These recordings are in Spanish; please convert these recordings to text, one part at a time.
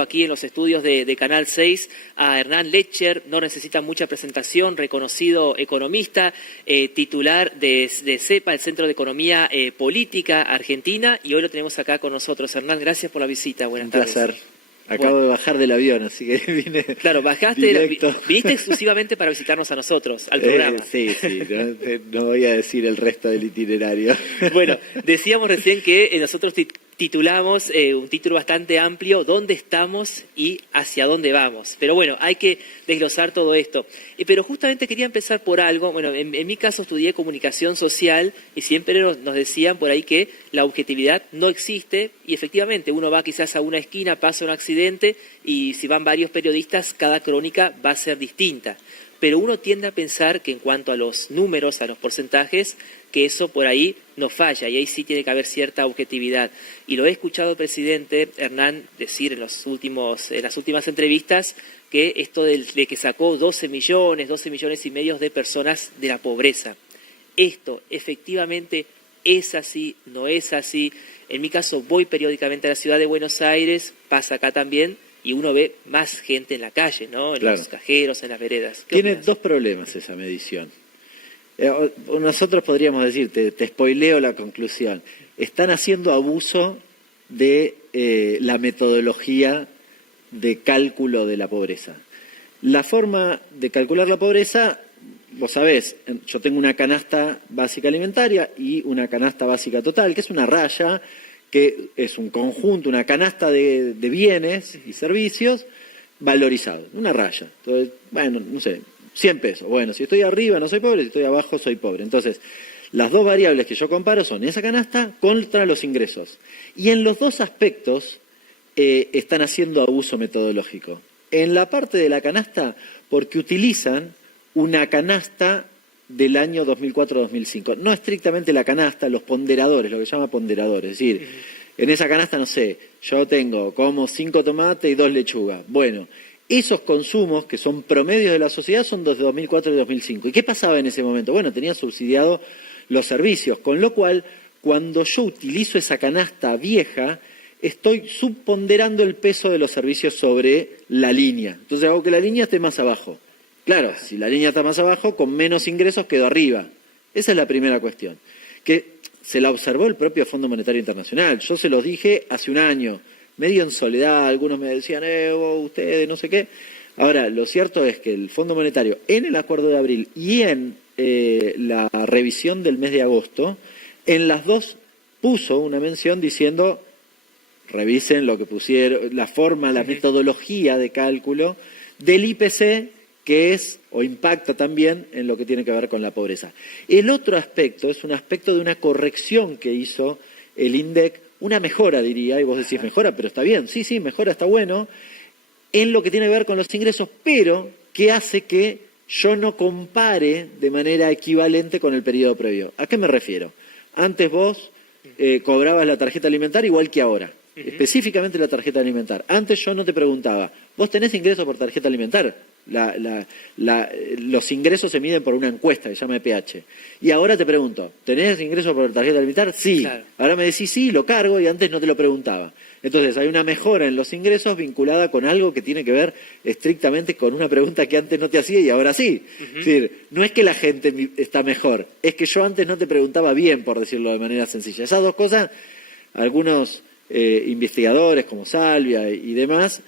Aquí en los estudios de Canal 6 a Hernán Lecher, no necesita mucha presentación, reconocido economista, titular de CEPA, el Centro de Economía Política Argentina, y hoy lo tenemos acá con nosotros. Hernán, gracias por la visita, buenas tardes. Un placer. Acabo de bajar del avión, así que vine. Claro, bajaste, viniste exclusivamente para visitarnos a nosotros, al programa. Sí, no voy a decir el resto del itinerario. Bueno, decíamos recién que nosotros titulamos un título bastante amplio, ¿dónde estamos y hacia dónde vamos? Pero bueno, hay que desglosar todo esto. Pero justamente quería empezar por algo. Bueno, en mi caso estudié comunicación social y siempre nos decían por ahí que la objetividad no existe y efectivamente uno va quizás a una esquina, pasa un accidente y si van varios periodistas, cada crónica va a ser distinta. Pero uno tiende a pensar que en cuanto a los números, a los porcentajes, que eso por ahí no falla y ahí sí tiene que haber cierta objetividad. Y lo he escuchado, presidente Hernán, decir en las últimas entrevistas que esto de que sacó 12 millones y medio de personas de la pobreza. ¿Esto efectivamente es así, no es así? En mi caso voy periódicamente a la ciudad de Buenos Aires, pasa acá también, y uno ve más gente en la calle, ¿no? En los cajeros, en las veredas. Tiene dos problemas esa medición. Nosotros podríamos decir, te spoileo la conclusión, están haciendo abuso de la metodología de cálculo de la pobreza. La forma de calcular la pobreza, vos sabés, yo tengo una canasta básica alimentaria y una canasta básica total, que es una raya, que es un conjunto, una canasta de bienes y servicios valorizados, una raya. Entonces, bueno, no sé, 100 pesos. Bueno, si estoy arriba no soy pobre, si estoy abajo soy pobre. Entonces, las dos variables que yo comparo son esa canasta contra los ingresos. Y en los dos aspectos están haciendo abuso metodológico. En la parte de la canasta, porque utilizan una canasta del año 2004-2005. No estrictamente la canasta, los ponderadores, lo que se llama ponderadores. Es decir, en esa canasta, no sé, yo tengo como 5 tomates y 2 lechugas. Bueno, esos consumos, que son promedios de la sociedad, son desde 2004 y 2005. ¿Y qué pasaba en ese momento? Bueno, tenía subsidiado los servicios, con lo cual, cuando yo utilizo esa canasta vieja, estoy subponderando el peso de los servicios sobre la línea. Entonces hago que la línea esté más abajo. Claro, si la línea está más abajo, con menos ingresos quedo arriba. Esa es la primera cuestión, que se la observó el propio Fondo Monetario Internacional. Yo se los dije hace un año, medio en soledad, algunos me decían, ustedes, no sé qué. Ahora, lo cierto es que el Fondo Monetario, en el acuerdo de abril y en la revisión del mes de agosto, en las dos puso una mención diciendo, revisen lo que pusieron, la forma, la metodología de cálculo del IPC, que es o impacta también en lo que tiene que ver con la pobreza. El otro aspecto es un aspecto de una corrección que hizo el INDEC, una mejora diría, y vos decís mejora, pero está bien, sí, mejora, está bueno, en lo que tiene que ver con los ingresos, pero que hace que yo no compare de manera equivalente con el periodo previo. ¿A qué me refiero? Antes vos cobrabas la tarjeta alimentaria igual que ahora, específicamente la tarjeta alimentar. Antes yo no te preguntaba, ¿vos tenés ingresos por tarjeta alimentar? Los ingresos se miden por una encuesta que se llama EPH. Y ahora te pregunto, ¿tenés ingresos por tarjeta alimentar? Sí. Claro. Ahora me decís sí, lo cargo y antes no te lo preguntaba. Entonces hay una mejora en los ingresos vinculada con algo que tiene que ver estrictamente con una pregunta que antes no te hacía y ahora sí. Es decir, no es que la gente está mejor, es que yo antes no te preguntaba bien, por decirlo de manera sencilla. Esas dos cosas, algunos investigadores como Salvia y demás,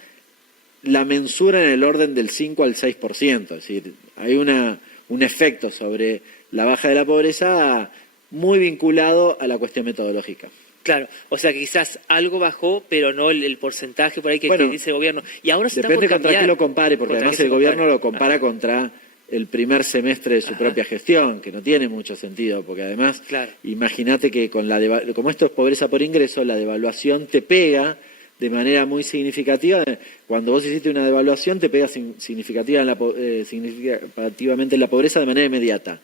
la mensura en el orden del 5 al 6%, es decir, hay un efecto sobre la baja de la pobreza muy vinculado a la cuestión metodológica. Claro, o sea que quizás algo bajó, pero no el porcentaje por ahí que dice el gobierno. Y ahora se depende está por contra qué lo compare, porque además el gobierno lo compara contra el primer semestre de su propia gestión, que no tiene mucho sentido, porque además, imagínate que como esto es pobreza por ingreso, la devaluación te pega de manera muy significativa. Cuando vos hiciste una devaluación te pega significativamente en la pobreza de manera inmediata.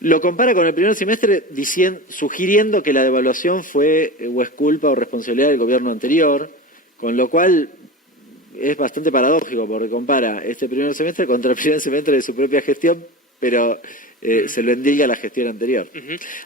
Lo compara con el primer semestre sugiriendo que la devaluación fue o es culpa o responsabilidad del gobierno anterior, con lo cual es bastante paradójico porque compara este primer semestre contra el primer semestre de su propia gestión, pero se lo endilga a la gestión anterior.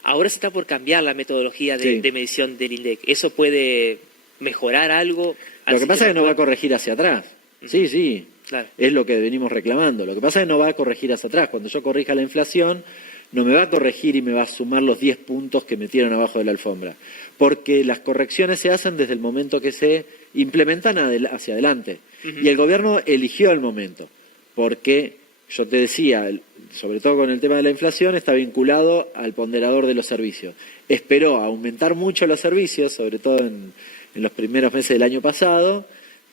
Ahora se está por cambiar la metodología de medición del INDEC. ¿Eso puede mejorar algo. Lo que pasa es que no va a corregir hacia atrás. Sí, sí, Claro. es lo que venimos reclamando. Lo que pasa es que no va a corregir hacia atrás. Cuando yo corrija la inflación, no me va a corregir y me va a sumar los 10 puntos que metieron abajo de la alfombra. Porque las correcciones se hacen desde el momento que se implementan hacia adelante. Y el gobierno eligió el momento, porque yo te decía, sobre todo con el tema de la inflación, está vinculado al ponderador de los servicios. Esperó aumentar mucho los servicios, sobre todo en los primeros meses del año pasado.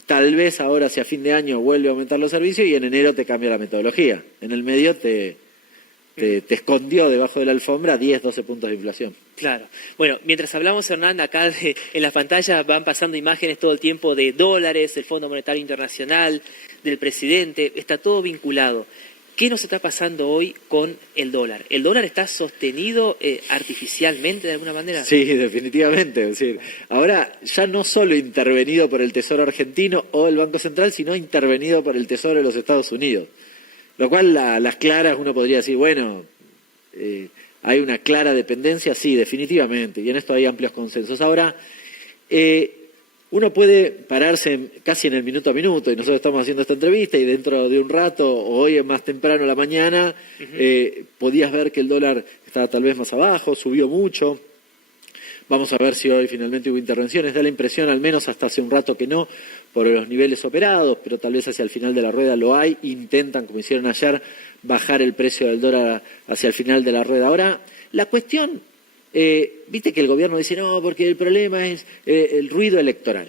Tal vez ahora hacia fin de año vuelve a aumentar los servicios y en enero te cambia la metodología. En el medio te escondió debajo de la alfombra 10, 12 puntos de inflación. Claro. Bueno, mientras hablamos, Hernán, acá en la pantalla van pasando imágenes todo el tiempo de dólares, del Fondo Monetario Internacional, del presidente, está todo vinculado. ¿Qué nos está pasando hoy con el dólar? ¿El dólar está sostenido artificialmente de alguna manera? Sí, definitivamente. Es decir, ahora ya no solo intervenido por el Tesoro argentino o el Banco Central, sino intervenido por el Tesoro de los Estados Unidos. Lo cual, las claras, uno podría decir, bueno, hay una clara dependencia, sí, definitivamente, y en esto hay amplios consensos. Ahora, uno puede pararse casi en el minuto a minuto, y nosotros estamos haciendo esta entrevista, y dentro de un rato, o hoy es más temprano a la mañana, podías ver que el dólar estaba tal vez más abajo, subió mucho. Vamos a ver si hoy finalmente hubo intervenciones. Da la impresión, al menos hasta hace un rato, que no, por los niveles operados, pero tal vez hacia el final de la rueda lo hay. Intentan, como hicieron ayer, bajar el precio del dólar hacia el final de la rueda. Ahora, la cuestión, viste que el gobierno dice, no, porque el problema es el ruido electoral.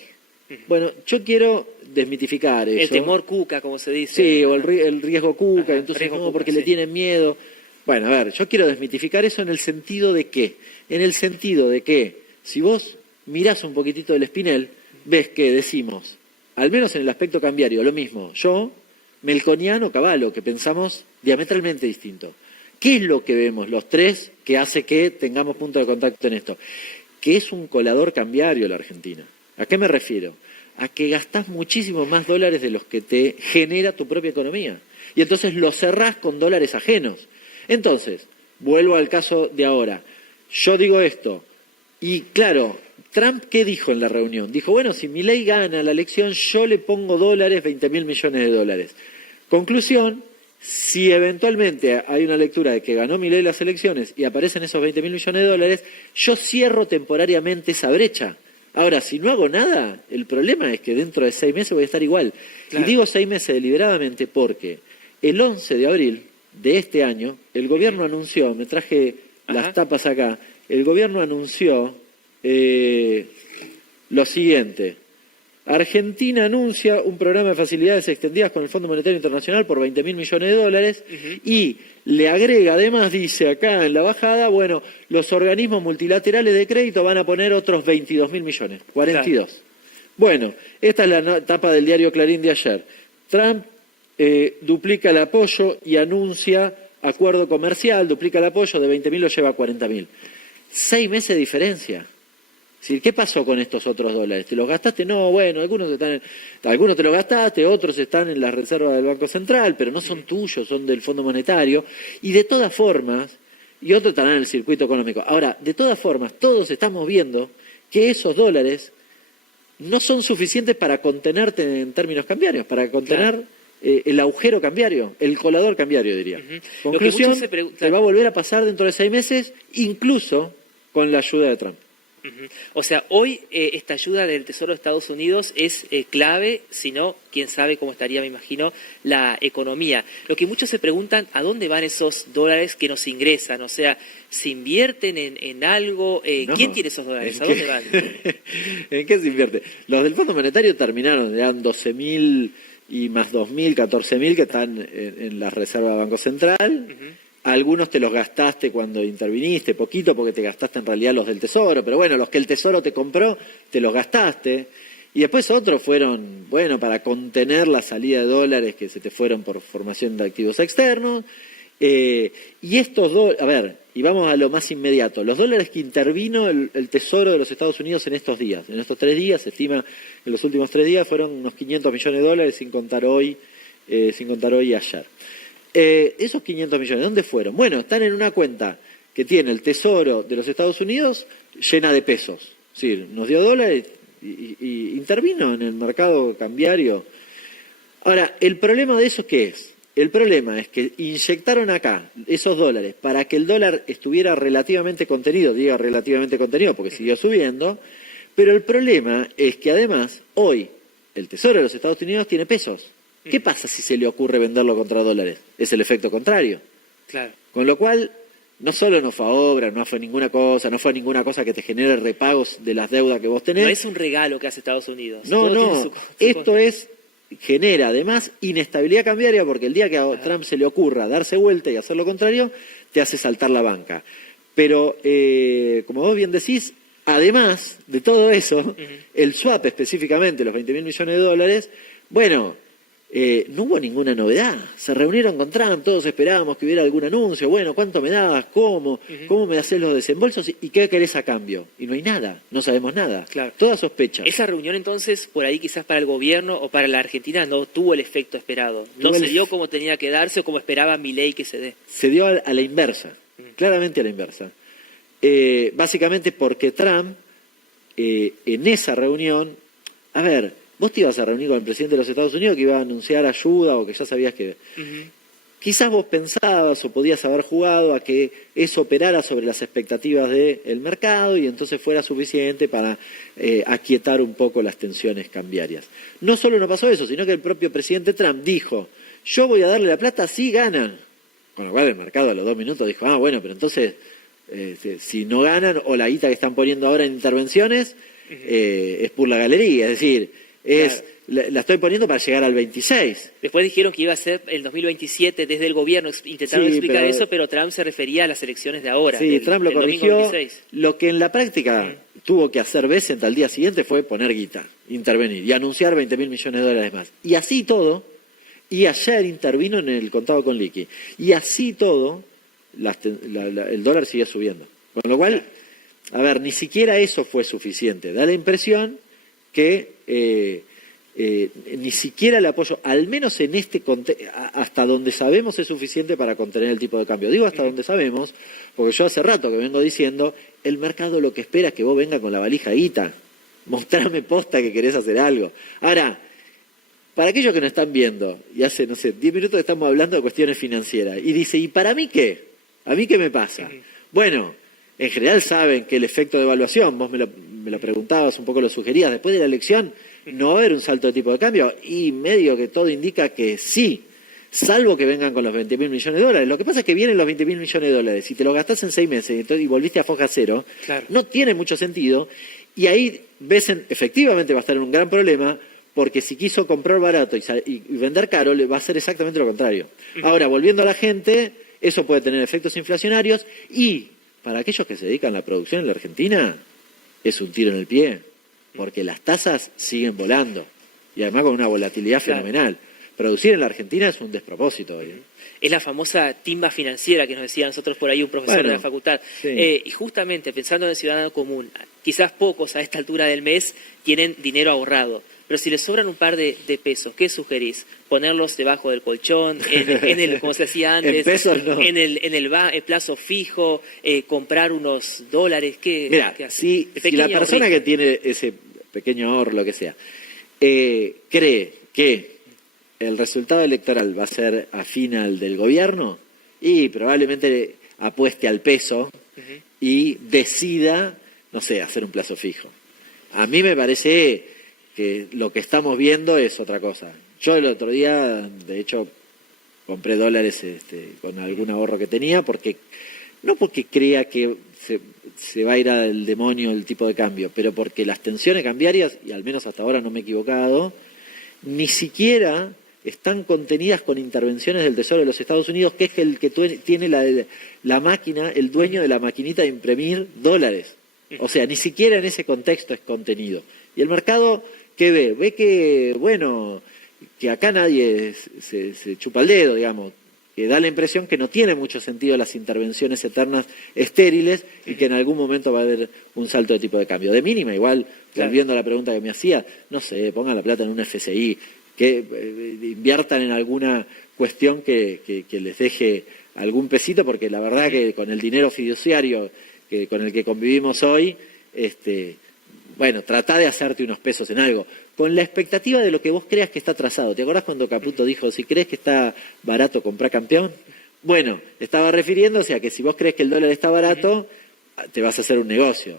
Bueno, yo quiero desmitificar eso. El temor cuca, como se dice. Sí, o el riesgo cuca, Ajá, entonces riesgo no, cuca, porque sí. le tienen miedo. Bueno, a ver, yo quiero desmitificar eso en el sentido de qué. En el sentido de que, si vos mirás un poquitito del espinel, ves que decimos, al menos en el aspecto cambiario, lo mismo, yo, Melconiano, Cavallo, que pensamos diametralmente distinto. ¿Qué es lo que vemos los tres que hace que tengamos punto de contacto en esto? Que es un colador cambiario la Argentina. ¿A qué me refiero? A que gastás muchísimos más dólares de los que te genera tu propia economía. Y entonces lo cerrás con dólares ajenos. Entonces, vuelvo al caso de ahora. Yo digo esto, y claro, Trump, ¿qué dijo en la reunión? Dijo, bueno, si Milei gana la elección, yo le pongo dólares, 20.000 millones de dólares. Conclusión, si eventualmente hay una lectura de que ganó Milei las elecciones y aparecen esos 20.000 millones de dólares, yo cierro temporariamente esa brecha. Ahora, si no hago nada, el problema es que dentro de 6 meses voy a estar igual. Claro. Y digo 6 meses deliberadamente porque el 11 de abril de este año, el gobierno anunció, me traje las tapas acá, el gobierno anunció lo siguiente. Argentina anuncia un programa de facilidades extendidas con el Fondo Monetario Internacional por 20.000 millones de dólares y le agrega, además, dice acá en la bajada, bueno, los organismos multilaterales de crédito van a poner otros 22.000 millones, 42. Claro. Bueno, esta es la tapa del diario Clarín de ayer. Trump duplica el apoyo y anuncia acuerdo comercial, duplica el apoyo, de 20.000 lo lleva a 40.000. 6 meses de diferencia. Es decir, ¿qué pasó con estos otros dólares? ¿Te los gastaste? No, bueno, algunos te los gastaste, otros están en las reservas del Banco Central, pero no son tuyos, son del Fondo Monetario. Y de todas formas, y otros estarán en el circuito económico. Ahora, de todas formas, todos estamos viendo que esos dólares no son suficientes para contenerte en términos cambiarios, para contener... Claro. El agujero cambiario, el colador cambiario, diría. Conclusión, te va a volver a pasar dentro de 6 meses, incluso con la ayuda de Trump. O sea, hoy esta ayuda del Tesoro de Estados Unidos es clave, si no, quién sabe cómo estaría, me imagino, la economía. Lo que muchos se preguntan, ¿a dónde van esos dólares que nos ingresan? O sea, ¿se invierten en algo? No, ¿quién tiene esos dólares? ¿A dónde van? ¿En qué se invierte? Los del Fondo Monetario terminaron, eran 12.000 y más 2.000, 14.000 que están en la reserva del Banco Central. Algunos te los gastaste cuando interviniste, poquito, porque te gastaste en realidad los del Tesoro, pero bueno, los que el Tesoro te compró, te los gastaste. Y después otros fueron, bueno, para contener la salida de dólares que se te fueron por formación de activos externos. Y estos dólares, a ver, y vamos a lo más inmediato, los dólares que intervino el Tesoro de los Estados Unidos en estos días, en estos 3 días, se estima que en los últimos 3 días fueron unos 500 millones de dólares, sin contar hoy y ayer. Esos 500 millones, ¿dónde fueron? Bueno, están en una cuenta que tiene el Tesoro de los Estados Unidos llena de pesos. Es decir, nos dio dólares y intervino en el mercado cambiario. Ahora, ¿el problema de eso qué es? El problema es que inyectaron acá esos dólares para que el dólar estuviera relativamente contenido, diga relativamente contenido porque siguió subiendo, pero el problema es que además hoy el Tesoro de los Estados Unidos tiene pesos. ¿Qué pasa si se le ocurre venderlo contra dólares? Es el efecto contrario. Claro. Con lo cual, no solo no fue a obra, no fue ninguna cosa que te genere repagos de las deudas que vos tenés. No es un regalo que hace Estados Unidos. No, esto genera además inestabilidad cambiaria porque el día que a Trump se le ocurra darse vuelta y hacer lo contrario, te hace saltar la banca. Pero, como vos bien decís, además de todo eso, el swap específicamente, los 20.000 millones de dólares, bueno, no hubo ninguna novedad. Se reunieron con Trump, todos esperábamos que hubiera algún anuncio. Bueno, ¿cuánto me das? ¿Cómo? ¿Cómo me haces los desembolsos? ¿Y qué querés a cambio? Y no hay nada, no sabemos nada. Claro. Toda sospecha. Esa reunión entonces, por ahí quizás para el gobierno o para la Argentina no tuvo el efecto esperado. No se dio como tenía que darse o como esperaba Milei que se dé. Se dio a la inversa, claramente a la inversa. Básicamente porque Trump, en esa reunión, a ver, vos te ibas a reunir con el presidente de los Estados Unidos que iba a anunciar ayuda o que ya sabías que... Quizás vos pensabas o podías haber jugado a que eso operara sobre las expectativas del mercado y entonces fuera suficiente para aquietar un poco las tensiones cambiarias. No solo no pasó eso, sino que el propio presidente Trump dijo, yo voy a darle la plata si ganan. Con lo cual el mercado a los 2 minutos dijo, bueno, pero entonces si no ganan o la guita que están poniendo ahora en intervenciones es por la galería, es decir... Claro. La estoy poniendo para llegar al 26. Después dijeron que iba a ser el 2027 desde el gobierno, intentaron explicar eso, pero Trump se refería a las elecciones de ahora. Sí, Trump lo corrigió. Lo que en la práctica tuvo que hacer Bessent al día siguiente fue poner guita, intervenir y anunciar 20.000 millones de dólares más. Y así todo, y ayer intervino en el contado con liqui, y así todo, el dólar sigue subiendo. Con lo cual, a ver, ni siquiera eso fue suficiente. Da la impresión que ni siquiera el apoyo, al menos en este contexto, hasta donde sabemos es suficiente para contener el tipo de cambio. Digo hasta donde sabemos, porque yo hace rato que vengo diciendo, el mercado lo que espera es que vos vengas con la valija guita, mostrame posta que querés hacer algo. Ahora, para aquellos que nos están viendo, y hace, no sé, 10 minutos estamos hablando de cuestiones financieras, y dice, ¿y para mí qué? ¿A mí qué me pasa? Bueno, en general saben que el efecto de evaluación, vos me lo preguntabas, un poco lo sugerías, después de la elección no va a haber un salto de tipo de cambio, y medio que todo indica que sí, salvo que vengan con los 20.000 millones de dólares. Lo que pasa es que vienen los 20.000 millones de dólares, si te los gastás en 6 meses y volviste a foja cero, claro, no tiene mucho sentido, y ahí Bessent efectivamente va a estar en un gran problema, porque si quiso comprar barato y vender caro, le va a hacer exactamente lo contrario. Ahora, volviendo a la gente, eso puede tener efectos inflacionarios, y para aquellos que se dedican a la producción en la Argentina, es un tiro en el pie, porque las tasas siguen volando, y además con una volatilidad fenomenal. Producir en la Argentina es un despropósito hoy. Es la famosa timba financiera que nos decía nosotros por ahí un profesor de la facultad. Sí. Y justamente pensando en el ciudadano común, quizás pocos a esta altura del mes tienen dinero ahorrado. Pero si les sobran un par de pesos, ¿qué sugerís? ¿Ponerlos debajo del colchón? En el, como se decía antes, en pesos no. en el plazo fijo, comprar unos dólares. Mira, si la persona que tiene ese pequeño ahorro, lo que sea, cree que el resultado electoral va a ser afín al del gobierno, y probablemente apueste al peso y decida, no sé, hacer un plazo fijo. A mí me parece que lo que estamos viendo es otra cosa. Yo el otro día, de hecho, compré dólares con algún ahorro que tenía, no porque crea que se va a ir al demonio el tipo de cambio, pero porque las tensiones cambiarias, y al menos hasta ahora no me he equivocado, ni siquiera están contenidas con intervenciones del Tesoro de los Estados Unidos, que es el que tiene la máquina, el dueño de la maquinita de imprimir dólares. O sea, ni siquiera en ese contexto es contenido. Y el mercado, ¿qué ve? Ve que, bueno, que acá nadie se chupa el dedo, digamos, que da la impresión que no tiene mucho sentido las intervenciones eternas estériles y que en algún momento va a haber un salto de tipo de cambio. De mínima, igual, volviendo a la pregunta que me hacía, no sé, pongan la plata en un FCI, que inviertan en alguna cuestión que les deje algún pesito, porque la verdad que con el dinero fiduciario con el que convivimos hoy, bueno, tratá de hacerte unos pesos en algo, con la expectativa de lo que vos creas que está trazado. ¿Te acordás cuando Caputo dijo, si crees que está barato, comprá campeón? Bueno, estaba refiriéndose a que si vos crees que el dólar está barato, te vas a hacer un negocio.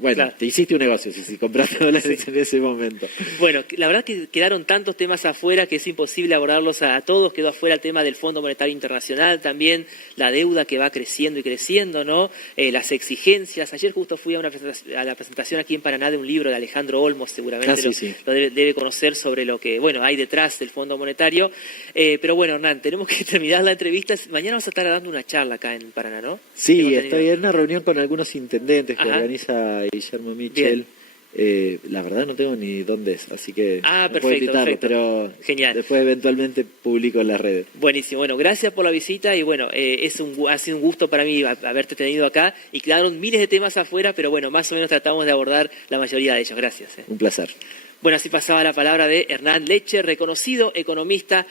Bueno, Claro. te hiciste un negocio si compraste dólares en ese momento. Bueno, la verdad que quedaron tantos temas afuera que es imposible abordarlos a todos. Quedó afuera el tema del Fondo Monetario Internacional, también la deuda que va creciendo y creciendo, ¿no? Las exigencias. Ayer justo fui a la presentación aquí en Paraná de un libro de Alejandro Olmos, seguramente Sí. lo debe conocer, sobre lo que, bueno, hay detrás del Fondo Monetario. Pero bueno, Hernán, tenemos que terminar la entrevista. Mañana vamos a estar dando una charla acá en Paraná, ¿no? Sí, Hemos tenido- estoy en una reunión con algunos intendentes que Ajá. organiza Guillermo Michel. La verdad no tengo ni dónde es, así que Ah, no puedo perfecto, editarlo, perfecto. pero Genial. después eventualmente publico en las redes. Buenísimo. Bueno, gracias por la visita y bueno, ha sido un gusto para mí haberte tenido acá y quedaron miles de temas afuera, pero bueno, más o menos tratamos de abordar la mayoría de ellos. Gracias. Un placer. Bueno, así pasaba la palabra de Hernán Leche, reconocido economista.